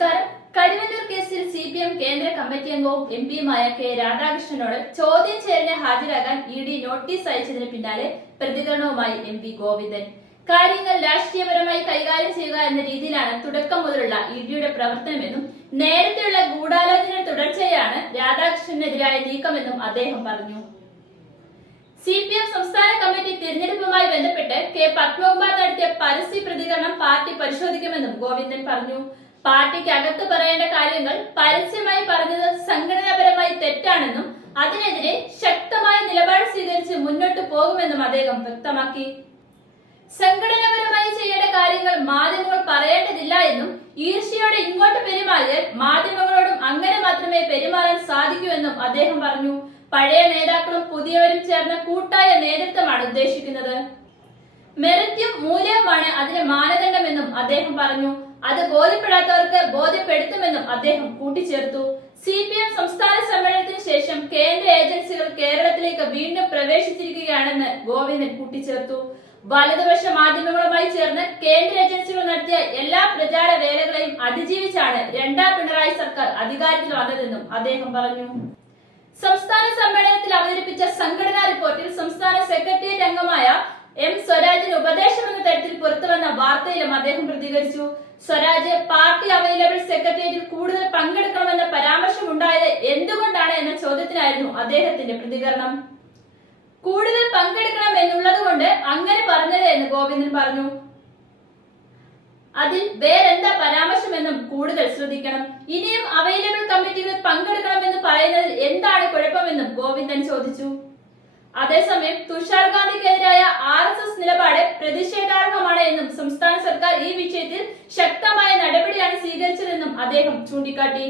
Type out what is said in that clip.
നമസ്കാരം. കരുവന്നൂർ കേസിൽ C P M കേന്ദ്ര കമ്മിറ്റി അംഗവും എം പിയുമായ കെ രാധാകൃഷ്ണനോട് ചോദ്യം ചെയ്യലിന് ഹാജരാകാൻ ഇ ഡി നോട്ടീസ് അയച്ചതിന് പിന്നാലെ പ്രതികരണവുമായി എം പി ഗോവിന്ദൻ. കാര്യങ്ങൾ രാഷ്ട്രീയപരമായി കൈകാര്യം ചെയ്യുക എന്ന രീതിയിലാണ് തുടക്കം മുതലുള്ള ഇ ഡിയുടെ പ്രവർത്തനമെന്നും നേരത്തെയുള്ള ഗൂഢാലോചന തുടർച്ചയാണ് രാധാകൃഷ്ണനെതിരായ നീക്കമെന്നും അദ്ദേഹം പറഞ്ഞു. സി പി എം സംസ്ഥാന കമ്മിറ്റി തിരഞ്ഞെടുപ്പുമായി ബന്ധപ്പെട്ട് കെ പത്മകുമാർ നടത്തിയ പരസ്യ പ്രതികരണം പാർട്ടി പരിശോധിക്കുമെന്നും ഗോവിന്ദൻ പറഞ്ഞു. പാർട്ടിക്ക് അകത്ത് പറയേണ്ട കാര്യങ്ങൾ പരസ്യമായി പറഞ്ഞത് സംഘടനാപരമായി തെറ്റാണെന്നും അതിനെതിരെ ശക്തമായ നിലപാട് സ്വീകരിച്ച് മുന്നോട്ട് പോകുമെന്നും അദ്ദേഹം വ്യക്തമാക്കി. സംഘടനാപരമായി ചെയ്യേണ്ട കാര്യങ്ങൾ മാധ്യമങ്ങൾ പറയേണ്ടതില്ല എന്നും ഈർഷ്യയോടെ ഇങ്ങോട്ട് പെരുമാറിയാൽ മാധ്യമങ്ങളോടും അങ്ങനെ മാത്രമേ പെരുമാറാൻ സാധിക്കൂ എന്നും അദ്ദേഹം പറഞ്ഞു. പഴയ നേതാക്കളും പുതിയവരും ചേർന്ന കൂട്ടായ നേതൃത്വമാണ് ഉദ്ദേശിക്കുന്നത്. മെറിറ്റും മൂല്യവുമാണ് അതിന് മാനദണ്ഡമെന്നും അദ്ദേഹം പറഞ്ഞു. അത് ബോധ്യപ്പെടാത്തവർക്ക് ബോധ്യപ്പെടുത്തുമെന്നും അദ്ദേഹം കൂട്ടിച്ചേർത്തു. സി പി എം സംസ്ഥാന സമ്മേളനത്തിന് ശേഷം കേന്ദ്ര ഏജൻസികൾ കേരളത്തിലേക്ക് വീണ്ടും പ്രവേശിച്ചിരിക്കുകയാണെന്ന് ഗോവിന്ദൻ കൂട്ടിച്ചേർത്തു. വലതുപക്ഷ മാധ്യമങ്ങളുമായി ചേർന്ന് കേന്ദ്ര ഏജൻസികൾ നടത്തിയ എല്ലാ പ്രചാര വേലകളെയും അതിജീവിച്ചാണ് രണ്ടാം പിണറായി സർക്കാർ അധികാരത്തിൽ വന്നതെന്നും അദ്ദേഹം പറഞ്ഞു. സംസ്ഥാന സമ്മേളനത്തിൽ അവതരിപ്പിച്ച സംഘടനാ റിപ്പോർട്ടിൽ സംസ്ഥാന സെക്രട്ടേറിയറ്റ് അംഗമായ എം സ്വരാജിന് ഉപദേശം എന്ന തരത്തിൽ പുറത്തുവന്ന വാർത്തയിലും അദ്ദേഹം പ്രതികരിച്ചു. സ്വരാജ് പാർട്ടി അവൈലബിൾ സെക്രട്ടേറിയറ്റിൽ കൂടുതൽ പങ്കെടുക്കണമെന്ന പരാമർശം ഉണ്ടായത് എന്തുകൊണ്ടാണ് എന്ന ചോദ്യത്തിനായിരുന്നു അദ്ദേഹത്തിന്റെ പ്രതികരണം. കൂടുതൽ പങ്കെടുക്കണം എന്നുള്ളത് കൊണ്ട് അങ്ങനെ പറഞ്ഞത് എന്ന് ഗോവിന്ദൻ പറഞ്ഞു. അതിൽ വേറെന്താ പരാമർശമെന്നും കൂടുതൽ ശ്രദ്ധിക്കണം. ഇനിയും അവൈലബിൾ കമ്മിറ്റികളിൽ പങ്കെടുക്കണമെന്ന് പറയുന്നതിൽ എന്താണ് കുഴപ്പമെന്നും ഗോവിന്ദൻ ചോദിച്ചു. അതേസമയം തുഷാർ ഗാന്ധിക്കെതിരായ ആർ എസ് എസ് നിലപാട് പ്രതിഷേധാർഹമാണ് എന്നും സംസ്ഥാന സർക്കാർ ഈ വിഷയത്തിൽ ശക്തമായ നടപടിയാണ് സ്വീകരിച്ചതെന്നും അദ്ദേഹം ചൂണ്ടിക്കാട്ടി.